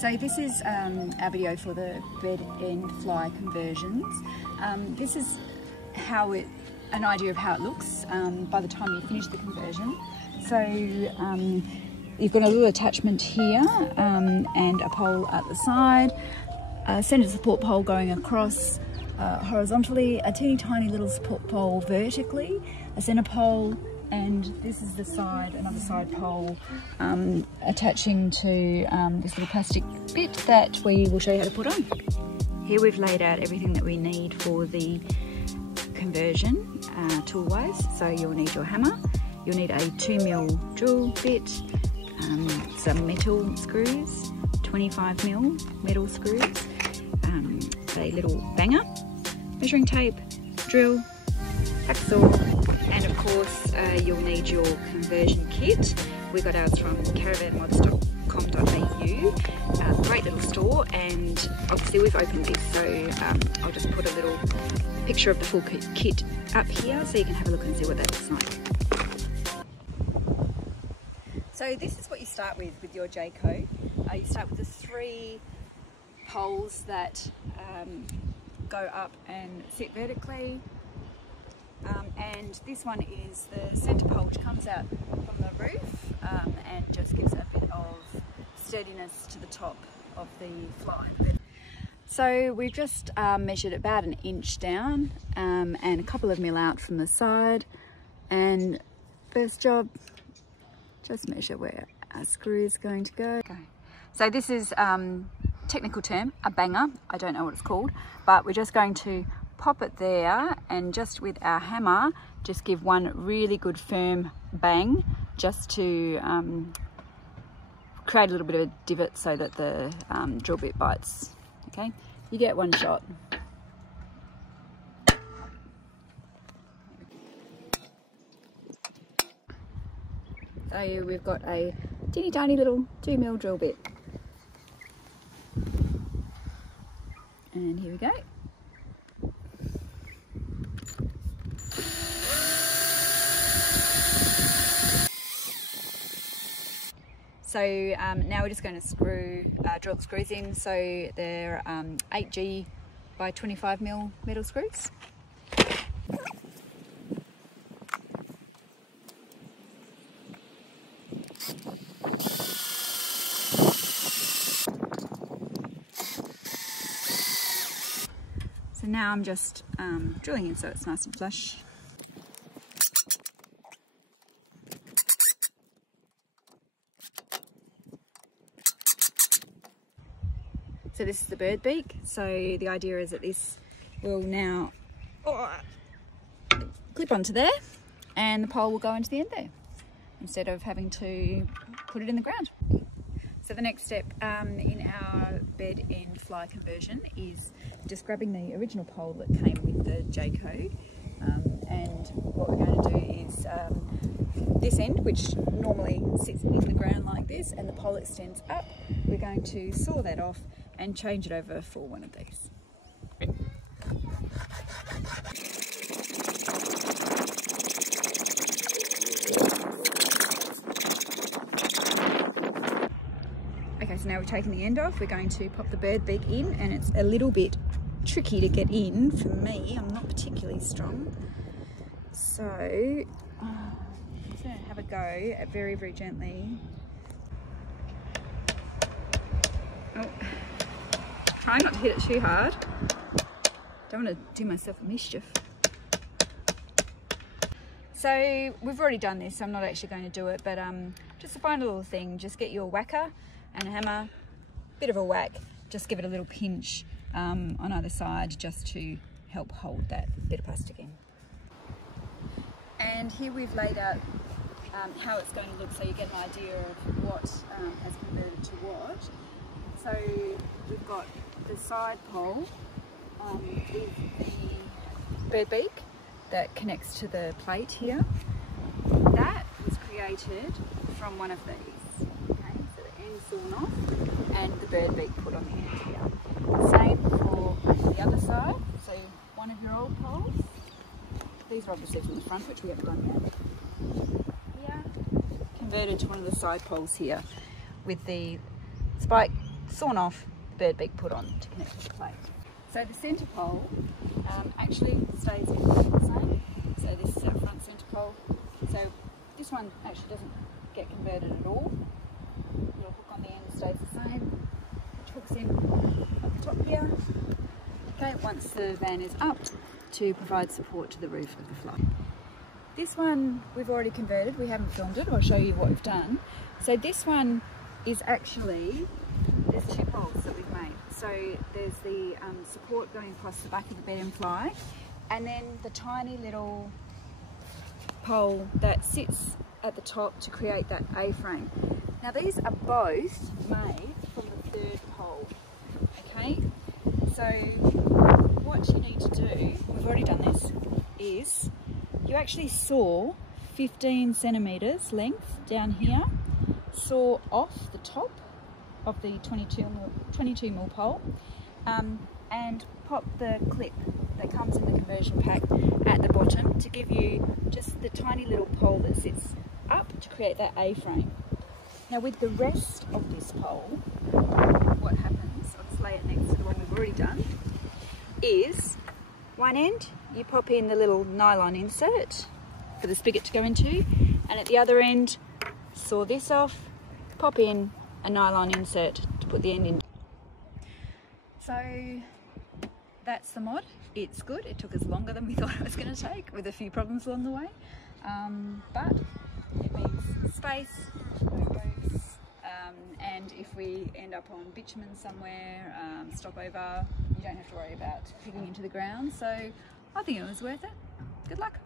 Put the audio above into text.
So this is our video for the bed end fly conversions. This is how an idea of how it looks by the time you finish the conversion. So you've got a little attachment here and a pole at the side, a centre support pole going across horizontally, a teeny tiny little support pole vertically, a centre pole, and this is the side, another side pole attaching to this little plastic bit that we will show you how to put on. Here we've laid out everything that we need for the conversion tool-wise. So you'll need your hammer, you'll need a 2mm drill bit, some metal screws, 25mm metal screws, a little banger, measuring tape, drill, hacksaw, and of course you'll need your conversion kit. We got ours from caravanmods.com.au, great little store, and obviously we've opened this, so I'll just put a little picture of the full kit up here so you can have a look and see what that looks like. So this is what you start with your Jayco. You start with the 3 poles that go up and sit vertically, and this one is the centre pole which comes out from the roof and just gives a bit of sturdiness to the top of the fly. So we've just measured about 1 inch down and a couple of mil out from the side, and first job, just measure where our screw is going to go. Okay. So this is technical term, a banger. I don't know what it's called, but we're just going to pop it there and just with our hammer just give one really good firm bang just to create a little bit of a divot so that the drill bit bites. Okay, you get one shot. So we've got a teeny tiny little 2mm drill bit. And here we go. So now we're just going to drill the screws in. So they're 8G by 25mm metal screws. So now I'm just drilling in so it's nice and flush. So this is the bird beak. So the idea is that this will now clip onto there and the pole will go into the end there instead of having to put it in the ground. So the next step in our bed end fly conversion is just grabbing the original pole that came with the Jayco, and what we're going to do is this end, which normally sits in the ground like this, and the pole extends up, we're going to saw that off and change it over for one of these. Okay, so now we've taken the end off, we're going to pop the bird beak in, and it's a little bit tricky to get in for me. I'm not particularly strong. So I'm just going to have a go at very, very gently. Oh, try not to hit it too hard. Don't want to do myself a mischief. So we've already done this, so I'm not actually going to do it, but just a fine little thing, just get your whacker and a hammer, bit of a whack, just give it a little pinch on either side just to help hold that bit of plastic in. And here we've laid out how it's going to look so you get an idea of what has converted to what. So we've got the side pole with the bird beak that connects to the plate here. That was created from one of these. Okay, so the end sawn off and the bird beak put on the end here. Same for the other side. So one of your old poles. These are obviously from the front, which we haven't done yet. Here, converted to one of the side poles here with the spike sawn off, bird beak put on to connect to the plate. So the centre pole actually stays exactly the same. So this is our front centre pole. So this one actually doesn't get converted at all. The little hook on the end stays the same, which hooks in at the top here. Okay, once the van is up, to provide support to the roof of the fly. This one we've already converted, we haven't filmed it, I'll show you what we've done. So this one is actually, there's two poles that we've made. So there's the support going across the back of the bed and fly, and then the tiny little pole that sits at the top to create that A-frame. Now these are both made from the third pole, okay? So what you need to do, we've already done this, is you actually saw 15 centimetres length down here, saw off the top of the 22 mil pole, and pop the clip that comes in the conversion pack at the bottom to give you just the tiny little pole that sits up to create that A-frame. Now with the rest of this pole, what happens, I'll just lay it next to the one we've already done, is one end you pop in the little nylon insert for the spigot to go into, and at the other end saw this off, pop in a nylon insert to put the end in. So that's the mod. It's good. It took us longer than we thought it was going to take, with a few problems along the way, but it means space, no roads, and if we end up on bitumen somewhere, stop over, you don't have to worry about digging into the ground. So I think it was worth it. Good luck.